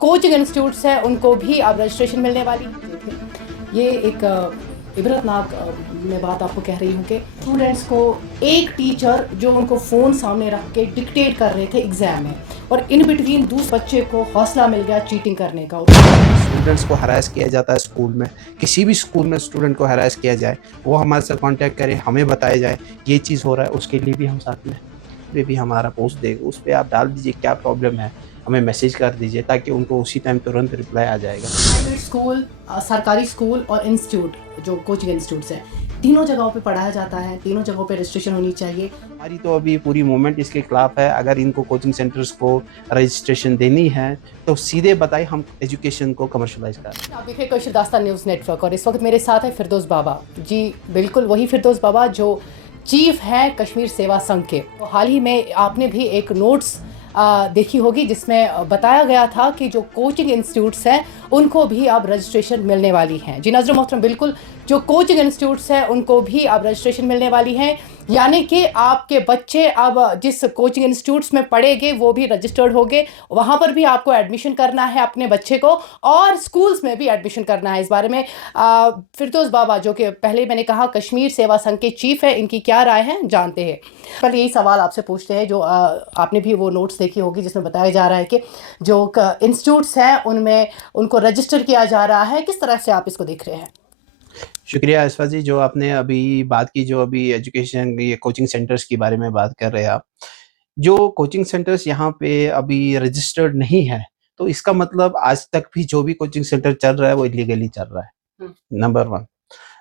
Coaching institutes हैं उनको भी अब रजिस्ट्रेशन मिलने वाली है। ये एक इबरतनाक मैं बात आपको कह रही हूँ कि स्टूडेंट्स को एक टीचर जो उनको फ़ोन सामने रख के डिक्टेट कर रहे थे एग्ज़ाम में, और इन बिटवीन दूसरे बच्चे को हौसला मिल गया चीटिंग करने का। स्टूडेंट्स को हरास किया जाता है स्कूल में, किसी भी स्कूल में स्टूडेंट को हरास किया जाए, वो हमारे साथ कांटेक्ट करे, हमें बताया जाए ये चीज़ हो रहा है, उसके लिए भी हम साथ में पे भी हमारा पोस्ट देगा, उस पे आप डाल दीजिए क्या प्रॉब्लम है, हमें मैसेज कर दीजिए ताकि उनको उसी टाइम तुरंत रिप्लाई आ जाएगा। प्राइवेट स्कूल, सरकारी स्कूल और इंस्टीट्यूट जो कोचिंग इंस्टीट्यूट्स हैं, तीनों जगहों पे पढ़ाया जाता है, तीनों जगहों पे रजिस्ट्रेशन होनी चाहिए। हमारी तो अभी पूरी मूवमेंट इसके खिलाफ है। अगर इनको कोचिंग सेंटर्स को रजिस्ट्रेशन देनी है तो सीधे बताए हम एजुकेशन को कमर्शलाइज कर रहे हैं। आप देख रहे हैं कशिर दास्तान न्यूज़ नेटवर्क और इस वक्त मेरे साथ है फिरदौस बाबा जी। बिल्कुल वही फिरदौस बाबा जो चीफ हैं कश्मीर सेवा संघ के। तो हाल ही में आपने भी एक नोट्स देखी होगी जिसमें बताया गया था कि जो कोचिंग इंस्टीट्यूट्स हैं उनको भी अब रजिस्ट्रेशन मिलने वाली हैं। जी नाज़रीन मोहतरम, बिल्कुल जो कोचिंग इंस्टीट्यूट्स हैं उनको भी अब रजिस्ट्रेशन मिलने वाली हैं, यानी कि आपके बच्चे अब जिस कोचिंग इंस्टीट्यूट्स में पढ़ेंगे वो भी रजिस्टर्ड होंगे, वहाँ पर भी आपको एडमिशन करना है अपने बच्चे को, और स्कूल्स में भी एडमिशन करना है। इस बारे में फिरदौस बाबा जो कि पहले मैंने कहा कश्मीर सेवा संघ के चीफ है, इनकी क्या राय है जानते हैं। पहले यही सवाल आपसे पूछते हैं जो आपने भी वो नोट्स देखी होगी जिसमें बताया जा रहा है कि जो इंस्टीट्यूट्स हैं उनमें उनको रजिस्टर किया जा रहा है, किस तरह से आप इसको देख रहे हैं? शुक्रिया आसफा जी, जो आपने अभी बात की, जो अभी एजुकेशन ये कोचिंग सेंटर्स के बारे में बात कर रहे हैं आप। जो कोचिंग सेंटर्स यहाँ पे अभी रजिस्टर्ड नहीं है, तो इसका मतलब आज तक भी जो भी कोचिंग सेंटर चल रहा है वो इलीगली चल रहा है, नंबर 1।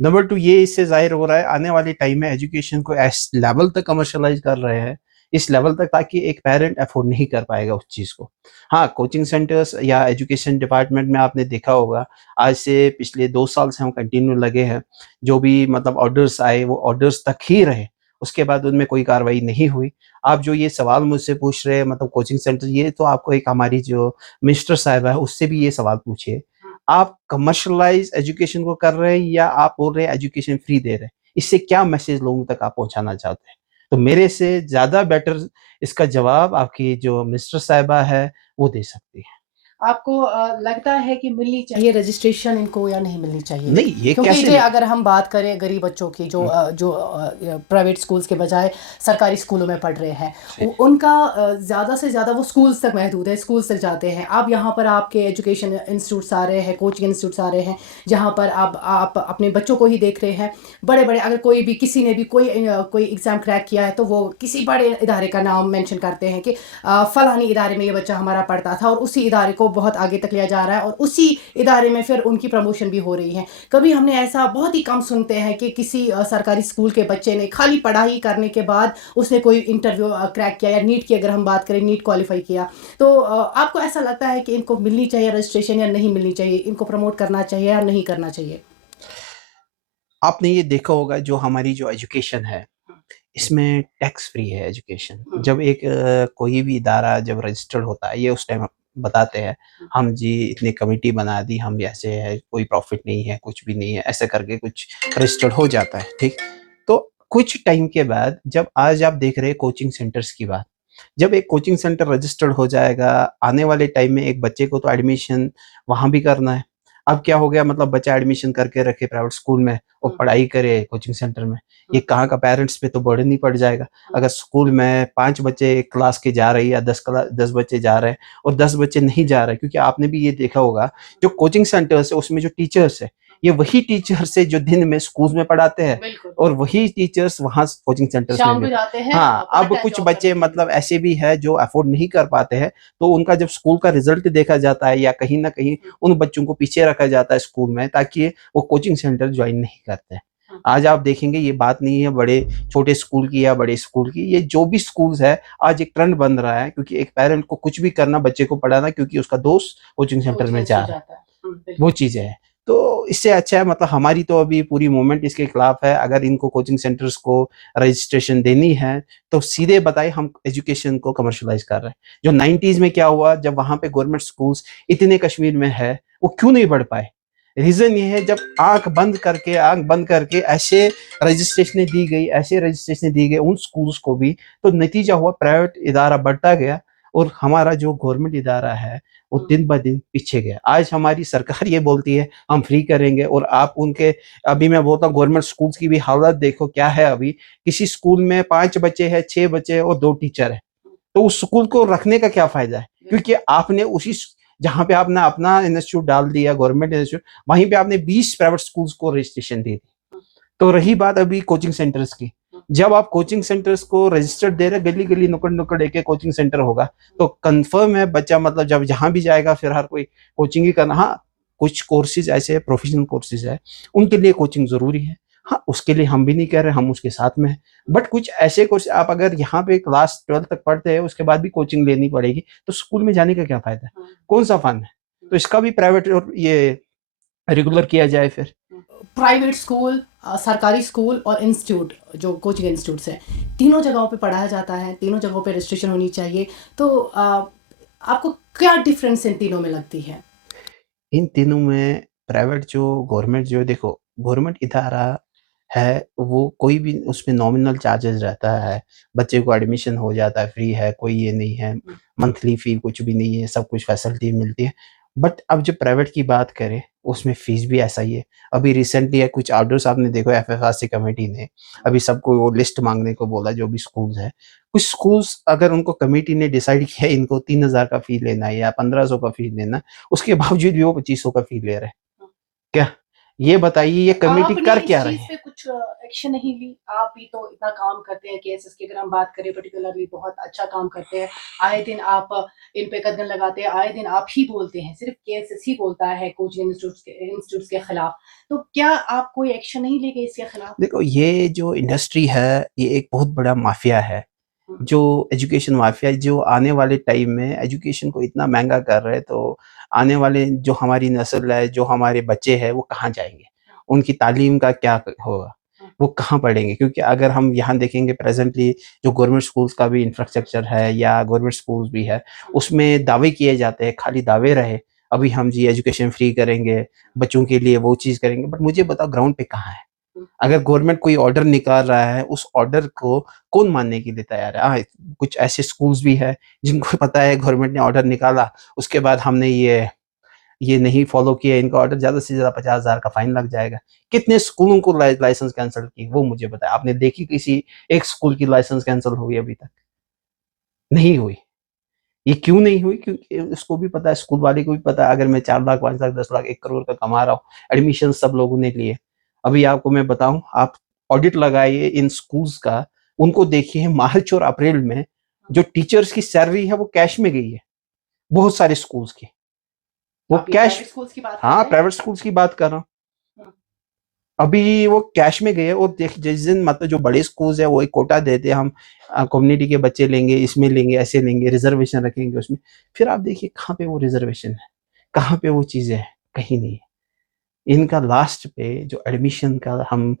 नंबर 2, ये इससे ज़ाहिर हो रहा है आने वाले टाइम में एजुकेशन को इस लेवल तक कमर्शियलाइज़ कर रहे हैं, इस लेवल तक ताकि एक पेरेंट अफ़ोर्ड नहीं कर पाएगा उस चीज़ को। हाँ, कोचिंग सेंटर्स या एजुकेशन डिपार्टमेंट में आपने देखा होगा, आज से पिछले 2 साल से हम कंटिन्यू लगे हैं, जो भी मतलब ऑर्डर्स आए वो ऑर्डर्स तक ही रहे, उसके बाद उनमें कोई कार्रवाई नहीं हुई। आप जो ये सवाल मुझसे पूछ रहे हैं मतलब कोचिंग सेंटर, ये तो आपको एक हमारी जो मिनिस्टर साहिबा है उससे भी ये सवाल पूछिए। आप कमर्शियलाइज़ एजुकेशन को कर रहे हैं या आप बोल रहे हैं एजुकेशन फ्री दे रहे हैं? इससे क्या मैसेज लोगों तक आप पहुँचाना चाहते हैं? तो मेरे से ज़्यादा बेटर इसका जवाब आपकी जो मिनिस्टर साहिबा है, वो दे सकती है। आपको लगता है कि मिलनी चाहिए रजिस्ट्रेशन इनको या नहीं मिलनी चाहिए? नहीं, ये क्योंकि कैसे ये नहीं। अगर हम बात करें गरीब बच्चों की जो हुँ, प्राइवेट स्कूल्स के बजाय सरकारी स्कूलों में पढ़ रहे हैं, जी। उनका ज़्यादा से ज़्यादा वो स्कूल्स तक महदूद है, स्कूल्स तक जाते हैं। अब यहाँ पर आपके एजुकेशन इंस्टीट्यूट्स आ रहे हैं, कोचिंग इंस्टीट्यूट्स आ रहे हैं, जहाँ पर आप अपने बच्चों को ही देख रहे हैं। बड़े-बड़े अगर कोई भी किसी ने भी कोई एग्ज़ाम क्रैक किया है तो वो किसी बड़े इदारे का नाम मेंशन करते हैं कि फलानी इदारे में ये बच्चा हमारा पढ़ता था, और उसी इदारे को बहुत आगे तक लिया जा रहा है और उसी इदारे में फिर उनकी प्रमोशन भी हो रही है। कभी हमने ऐसा बहुत ही कम सुनते हैं कि किसी सरकारी स्कूल के बच्चे ने खाली पढ़ाई करने के बाद उसने कोई इंटरव्यू क्रैक किया, या नीट की अगर हम बात करें नीट क्वालिफाई किया। तो आपको ऐसा लगता है कि इनको मिलनी चाहिए रजिस्ट्रेशन या नहीं मिलनी चाहिए? इनको प्रमोट करना चाहिए या नहीं करना चाहिए? आपने ये देखा होगा जो हमारी जो एजुकेशन है, इसमें टैक्स फ्री है एजुकेशन। जब एक कोई भी इदारा जब रजिस्टर्ड होता है, ये उस टाइम बताते हैं, हम जी इतनी कमिटी बना दी, हम ऐसे है, कोई प्रॉफ़िट नहीं है, कुछ भी नहीं है, ऐसे करके कुछ रजिस्टर्ड हो जाता है, ठीक? तो कुछ टाइम के बाद जब आज आप देख रहे हैं कोचिंग सेंटर्स की बात, जब एक कोचिंग सेंटर रजिस्टर्ड हो जाएगा, आने वाले टाइम में एक बच्चे को तो एडमिशन वहाँ भी करना है। अब क्या हो गया मतलब बच्चा एडमिशन करके रखे प्राइवेट स्कूल में और पढ़ाई करे कोचिंग सेंटर में। ये कहाँ का पेरेंट्स पे तो बर्डन ही पड़ जाएगा। अगर स्कूल में 5 बच्चे क्लास के जा रहे हैं या 10 बच्चे जा रहे हैं और 10 बच्चे नहीं जा रहे, क्योंकि आपने भी ये देखा होगा जो कोचिंग सेंटर्स है उसमें जो टीचर्स है, ये वही टीचर्स है जो दिन में स्कूल्स में पढ़ाते हैं बिल्कुल। और वही टीचर्स वहाँ कोचिंग सेंटर्स में शाम भी। को जाते हैं हाँ, पार्ट अब टाइम कुछ जॉब बच्चे करने के लिए। मतलब ऐसे भी हैं जो अफ़ोर्ड नहीं कर पाते हैं, तो उनका जब स्कूल का रिज़ल्ट देखा जाता है या कहीं न कहीं उन बच्चों को पीछे रखा जाता है स्कूल में ताकि वो कोचिंग सेंटर जॉइन नहीं करते हैं। आज आप देखेंगे ये बात नहीं है बड़े छोटे स्कूल की या बड़े स्कूल की, ये जो भी स्कूल्स है आज एक ट्रेंड बन रहा है, क्योंकि एक पेरेंट को कुछ भी करना बच्चे को पढ़ाना क्योंकि उसका दोस्त कोचिंग सेंटर कोचिंग में जा इंस्टीट्यूट रहा है, जाता है। वो बिल्कुल। चीज़ें हैं। तो इससे अच्छा है मतलब हमारी तो अभी पूरी मूवमेंट इसके खिलाफ है। अगर इनको कोचिंग सेंटर्स को रजिस्ट्रेशन देनी है, तो सीधे बताएँ हम एजुकेशन को कमर्शियलाइज़ कर रहे हैं। जो 90s में क्या हुआ जब वहाँ पे गवर्नमेंट स्कूल्स इतने कश्मीर में है, वो क्यों नहीं बढ़ पाए? रीज़न ये है जब आँख बंद करके ऐसे रजिस्ट्रेशनें दी गई उन स्कूल्स को भी, तो नतीजा हुआ प्राइवेट इदारा बढ़ता गया और हमारा जो गवर्नमेंट इदारा है, वो दिन ब दिन पीछे गया। आज हमारी सरकार ये बोलती है हम फ्री करेंगे और आप उनके अभी मैं बोलता हूँ गवर्नमेंट स्कूल्स की भी हालत देखो क्या है अभी। किसी स्कूल में 5 बच्चे हैं, 6 बच्चे हैं और 2 टीचर हैं। तो उस स्कूल को रखने का क्या फ़ायदा है? क्योंकि आपने उसी जहाँ पे आपने अपना इंस्टीट्यूट डाल दिया गवर्नमेंट इंस्टीट्यूट, वहीं पे आपने 20 प्राइवेट स्कूल्स को रजिस्ट्रेशन दे दी। तो रही बात अभी कोचिंग सेंटर्स की, जब आप कोचिंग सेंटर्स को रजिस्टर्ड दे रहे गली गली नुक्कड़ नुक्कड़ एक कोचिंग सेंटर होगा तो कंफर्म है बच्चा मतलब जब जहां भी जाएगा फिर हर कोई कोचिंग ही करना। हाँ, कुछ कोर्सेज ऐसे प्रोफेशनल कोर्सेज है उनके लिए कोचिंग जरूरी है। हाँ, उसके लिए हम भी नहीं कह रहे, हम उसके साथ में हैं। बट कुछ ऐसे कोर्स आप अगर यहाँ पे क्लास 12 तक पढ़ते हैं उसके बाद भी कोचिंग लेनी पड़ेगी तो स्कूल में जाने का क्या फायदा है? कौन सा फन है? तो इसका भी प्राइवेट और ये रेगुलर किया जाए फिर। प्राइवेट स्कूल, सरकारी स्कूल और इंस्टीट्यूट जो कोचिंग इंस्टीट्यूट्स हैं, तीनों जगहों पे पढ़ाया जाता है, तीनों जगहों पे रजिस्ट्रेशन होनी चाहिए। तो आपको क्या डिफरेंस इन तीनों में लगती है? इन तीनों में प्राइवेट जो गवर्नमेंट जो देखो गवर्नमेंट इदारा है वो कोई भी उसमें नॉमिनल चार्जेस रहता है, बच्चे को एडमिशन हो जाता है फ्री है, कोई ये नहीं है, मंथली फी कुछ भी नहीं है, सब कुछ फैसिलिटी मिलती है। बट अब जब प्राइवेट की बात करें उसमें फीस भी ऐसा ही है। अभी रिसेंटली कुछ ऑर्डर्स आपने देखो एफएफआरसी कमेटी ने अभी सबको वो लिस्ट मांगने को बोला जो भी स्कूल्स है। कुछ स्कूल्स अगर उनको कमेटी ने डिसाइड किया इनको 3000 का फी लेना है या 1500 का फी लेना है, उसके बावजूद भी वो 2500 का फी ले रहे हैं। क्या? ये बताइए ये कमेटी आपने कर इस क्या रही चीज़ है? पे कुछ एक्शन नहीं ली? आप भी तो इतना काम करते हैं, केएसएस की अगर हम बात करें पर्टिकुलरली बहुत अच्छा काम करते हैं। आए दिन आप इन पे कदम लगाते हैं, आए दिन आप ही बोलते हैं, सिर्फ़ केएसएस ही बोलता है कोचिंग इंस्टीट्यूट्स के खिलाफ। तो क्या आप कोई एक्शन नहीं लेंगे इसके खिलाफ? देखो ये जो इंडस्ट्री है, ये एक बहुत बड़ा माफ़िया है। हुँ, जो एजुकेशन माफ़िया जो आने वाले टाइम में एजुकेशन को इतना महँगा कर रहे हैं तो आने वाले जो हमारी नस्ल है, जो हमारे बच्चे हैं वो कहाँ जाएँगे? उनकी तालीम का क्या होगा? वो कहाँ पढ़ेंगे? क्योंकि अगर हम यहाँ देखेंगे प्रेज़ेंटली जो गवर्नमेंट स्कूल्स का भी इंफ्रास्ट्रक्चर है या गवर्नमेंट स्कूल्स भी है, उसमें दावे किए जाते हैं, खाली दावे रहे, अभी हम जी एजुकेशन फ्री करेंगे, बच्चों के लिए वो चीज़ करेंगे, बट मुझे बताओ ग्राउंड पे कहाँ है? अगर गवर्नमेंट कोई ऑर्डर निकाल रहा है, उस ऑर्डर को कौन मानने के लिए तैयार है? हाँ, कुछ ऐसे स्कूल्स भी हैं, जिनको पता है गवर्नमेंट ने ऑर्डर निकाला, उसके बाद हमने ये नहीं फॉलो किया इनका ऑर्डर, ज़्यादा से ज़्यादा 50,000 का फाइन लग जाएगा। कितने स्कूलों को लाइसेंस कैंसल किए, वो मुझे बताएँ। आपने देखी किसी एक स्कूल की लाइसेंस कैंसल हुई अभी तक? नहीं हुई। ये क्यों नहीं हुई? क्योंकि उसको भी पता है, स्कूल वाले को भी पता है, अगर मैं 4 लाख, 5 लाख, 10 लाख, 1 करोड़ का कमा रहा हूँ, एडमिशन सब लोगों ने लिए। अभी आपको मैं बताऊँ, आप ऑडिट लगाइए इन स्कूल्स का, उनको देखिए मार्च और अप्रैल में जो टीचर्स की सैलरी है, वो कैश में गई है, बहुत सारे स्कूल्स की। वो आप ये कैश प्राइवेट स्कूल्स की बात कर हाँ, रहे हैं? प्राइवेट स्कूल्स की बात कर रहा हूँ। हुँ, अभी वो कैश में गए हैं और देख जिस दिन मतलब जो बड़े स्कूल्स हैं, वो एक कोटा देते हैं, हम कम्युनिटी के बच्चे लेंगे, इसमें लेंगे, ऐसे लेंगे, रिज़र्वेशन रखेंगे उसमें। फिर आप देखिए कहाँ पे वो रिज़र्वेशन है? कहाँ पे वो चीज़ें हैं? कहीं नहीं है। इनका लास्ट पे जो एडमिशन का हम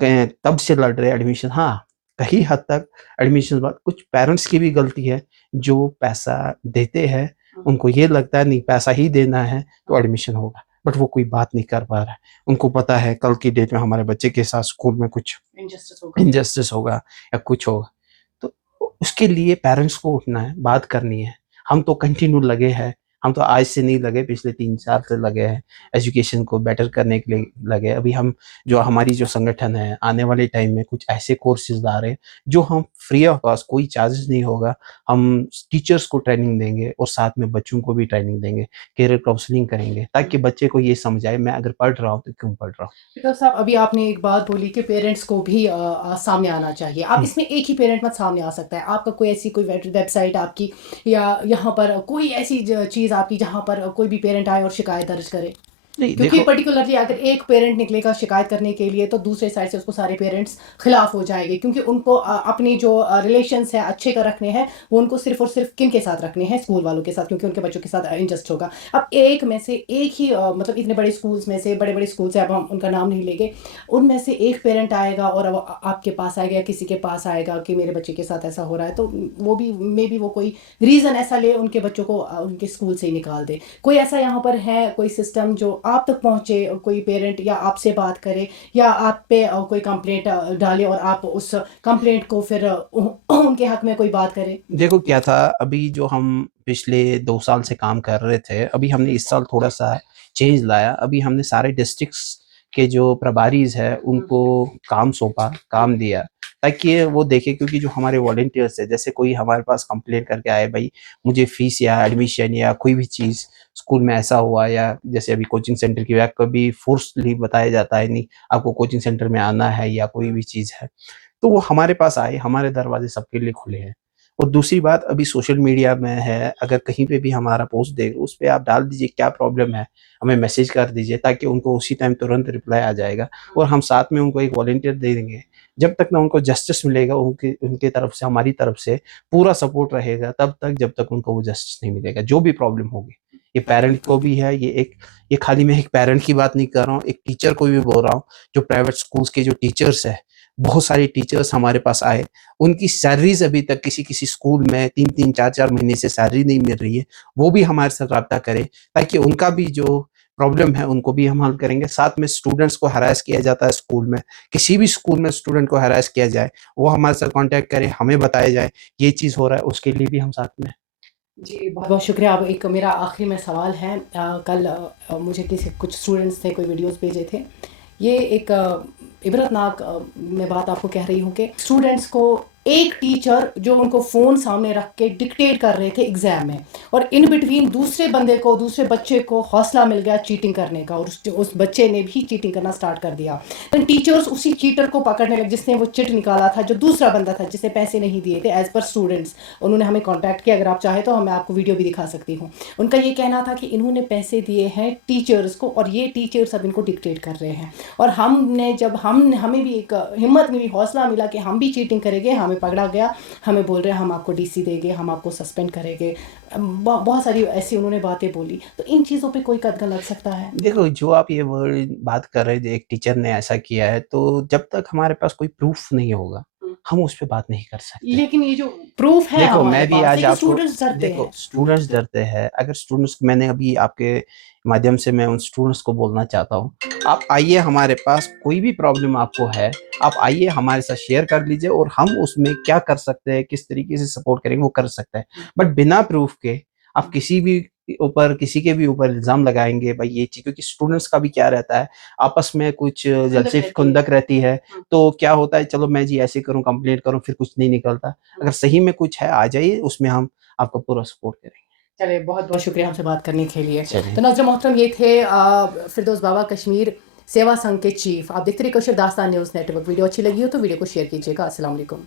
तब से लड़ रहे हैं एडमिशन। हाँ, कहीं हद तक एडमिशन बाद कुछ पेरेंट्स की भी गलती है, जो पैसा देते हैं, हुँ, उनको ये लगता है नहीं पैसा ही देना है तो एडमिशन होगा, बट वो कोई बात नहीं कर पा रहा है। उनको पता है कल की डेट में हमारे बच्चे के साथ स्कूल में कुछ इनजस्टिस होगा। इनजस्टिस होगा या कुछ होगा, तो उसके लिए पेरेंट्स को उठना है, बात करनी है। हम तो कंटिन्यू लगे हैं, हम तो आज से नहीं लगे, पिछले 3 साल से लगे हैं, एजुकेशन को बेटर करने के लिए लगे हैं। अभी हम जो हमारी जो संगठन है, आने वाले टाइम में कुछ ऐसे कोर्सेज़ ला रहे हैं, जो हम फ्री ऑफ कॉस्ट कोई चार्जेस नहीं होगा, हम टीचर्स को ट्रेनिंग देंगे और साथ में बच्चों को भी ट्रेनिंग देंगे, करियर काउंसलिंग करेंगे, ताकि बच्चे को ये समझ आए, मैं अगर पढ़ रहा हूँ, तो क्यों पढ़ रहा हूँ? बिकॉज़ साहब अभी आपने एक बात बोली कि पेरेंट्स को भी सामने आना चाहिए। अब हुँ। इसमें एक ही पेरेंट मत सामने आ सकता है। आपका कोई ऐसी कोई वेबसाइट आपकी या यहाँ पर कोई ऐसी चीज़ आपकी जहाँ पर कोई भी पेरेंट आए और शिकायत दर्ज करे? नहीं, क्योंकि देखो पर्टिकुलरली अगर एक पेरेंट निकलेगा शिकायत करने के लिए तो दूसरे साइड से उसको सारे पेरेंट्स खिलाफ हो जाएंगे क्योंकि उनको अपनी जो रिलेशंस है अच्छे कर रखने हैं वो उनको सिर्फ और सिर्फ किन के साथ रखने हैं स्कूल वालों के साथ क्योंकि उनके बच्चों के साथ इनजस्ट होगा। अब एक में से एक ही मतलब इतने बड़े स्कूल्स में से बड़े बड़े स्कूल से अब हम उनका नाम नहीं लेंगे उनमें से एक पेरेंट आएगा और अब आपके पास आएगा या किसी के पास आएगा कि मेरे बच्चे के साथ ऐसा हो रहा है तो वो भी मे बी वो कोई रीज़न ऐसा ले उनके बच्चों को उनके स्कूल से ही निकाल दे। कोई ऐसा यहाँ पर है कोई सिस्टम जो आप तक पहुंचे, कोई पेरेंट या आपसे बात करे या आप पे कोई कंप्लेंट डाले और आप उस कंप्लेंट को फिर उनके हक में कोई बात करे? देखो क्या था, अभी जो हम पिछले 2 साल से काम कर रहे थे, अभी हमने इस साल थोड़ा-सा चेंज लाया। अभी हमने सारे डिस्ट्रिक्ट्स के जो प्रभारीज़ हैं, उनको काम सौंपा, काम दिया, ताकि वो देखें, क्योंकि जो हमारे वॉलंटियर्स हैं, जैसे कोई हमारे पास कंप्लेन करके आए, भई मुझे फ़ीस या एडमिशन या कोई भी चीज़ स्कूल में ऐसा हुआ, या जैसे अभी कोचिंग सेंटर की या कभी फ़ोर्सली बताया जाता है, नहीं आपको कोचिंग सेंटर में आना है या कोई भी चीज़ है, तो वो हमारे पास आए, हमारे दरवाज़े सबके लिए खुले हैं। और दूसरी बात, अभी सोशल मीडिया में है, अगर कहीं पे भी हमारा पोस्ट देख, उस पे आप डाल दीजिए क्या प्रॉब्लम है, हमें मैसेज कर दीजिए, ताकि उनको उसी टाइम तुरंत रिप्लाई आ जाएगा, और हम साथ में उनको एक वॉलंटियर दे देंगे। जब तक ना उनको जस्टिस मिलेगा, उनकी उनके तरफ से, हमारी तरफ से पूरा सपोर्ट रहेगा, तब तक जब तक उनको वो जस्टिस नहीं मिलेगा, जो भी प्रॉब्लम होगी। ये पेरेंट को भी है, ये खाली मैं एक पेरेंट की बात नहीं कर रहा हूँ, एक टीचर को भी बोल रहा हूँ, जो प्राइवेट स्कूल्स के जो टीचर्स हैं, बहुत सारे टीचर्स हमारे पास आए, उनकी सैलरीज़ अभी तक किसी-किसी स्कूल में 3-3 4-4 महीने से सैलरी नहीं मिल रही है, वो भी हमारे साथ राब्ता करें, ताकि उनका भी जो प्रॉब्लम है, उनको भी हम हल करेंगे। साथ में स्टूडेंट्स को हैरेस किया जाता है स्कूल में, किसी भी स्कूल में स्टूडेंट को हैरेस किया जाए, वो हमारे साथ कॉन्टैक्ट करे, हमें बताया जाए, ये चीज़ हो रहा है, उसके लिए भी हम साथ में हैं। जी, बहुत-बहुत शुक्रिया। अब एक मेरा आखिरी में सवाल है, कल मुझे कुछ स्टूडेंट्स ने कोई वीडियोज़ भेजे थे। ये एक इबरतनाक मैं बात आपको कह रही हूँ कि स्टूडेंट्स को एक टीचर जो उनको फ़ोन सामने रख के डिक्टेट कर रहे थे एग्ज़ाम में, और इन बिटवीन दूसरे बच्चे को हौसला मिल गया चीटिंग करने का, और उस बच्चे ने भी चीटिंग करना स्टार्ट कर दिया। तो टीचर्स उसी चीटर को पकड़ने लगे जिसने वो चिट निकाला था, जो दूसरा बंदा था जिसने पैसे नहीं दिए थे, एज़ पर स्टूडेंट्स। उन्होंने हमें कॉन्टैक्ट किया, अगर आप चाहें तो मैं आपको वीडियो भी दिखा सकती हूँ। उनका ये कहना था कि इन्होंने पैसे दिए हैं टीचर्स को, और ये टीचर्स अब इनको डिक्टेट कर रहे हैं, और हमने जब हमें भी एक हिम्मत मिली, हौसला मिला कि हम भी चीटिंग करेंगे, हमें पकड़ा गया, हमें बोल रहे हैं हम आपको डीसी देंगे, हम आपको सस्पेंड करेंगे। बहुत सारी ऐसी उन्होंने बातें बोली। तो इन चीज़ों पे कोई कदम लग सकता है? देखो, जो आप ये वर्ड बात कर रहे थे, एक टीचर ने ऐसा किया है, तो जब तक हमारे पास कोई प्रूफ़ नहीं होगा, हम उस पे बात नहीं कर सकते। लेकिन ये जो प्रूफ है देखो, हमारे मैं भी पास, आज लेकिन आपको स्टूडेंट्स डरते देखो, हैं। स्टूडेंट्स डरते हैं, अगर स्टूडेंट्स, मैंने अभी आपके माध्यम से मैं उन स्टूडेंट्स को बोलना चाहता हूँ, आप आइए हमारे पास, कोई भी प्रॉब्लम आपको है, आप आइए हमारे साथ शेयर कर लीजिए, और हम उसमें क्या कर सकते हैं, किस तरीके से सपोर्ट करेंगे, वो कर सकते हैं। बट बिना प्रूफ़ के आप किसी के भी ऊपर इल्ज़ाम लगाएँगे, भाई ये चीज़, क्योंकि स्टूडेंट्स का भी क्या रहता है, आपस में कुछ खुंदक जलसे रहती है। खुंदक रहती है, तो क्या होता है, चलो मैं जी ऐसे करूँ, कंप्लेंट करूँ, फिर कुछ नहीं निकलता। अगर सही में कुछ है, आ जाइए, उसमें हम आपका पूरा सपोर्ट करेंगे। चलिए, बहुत-बहुत शुक्रिया हमसे बात करने के लिए। चलिए। तो नाज़रीन मोहतरम, ये थे फिरदौस बाबा कश्मीर सेवा संघ के चीफ। आप देखते रहिए कौशल दास्तान न्यूज़ नेटवर्क। वीडियो अच्छी लगी हो तो वीडियो को शेयर कीजिएगा। अस्सलाम वालेकुम।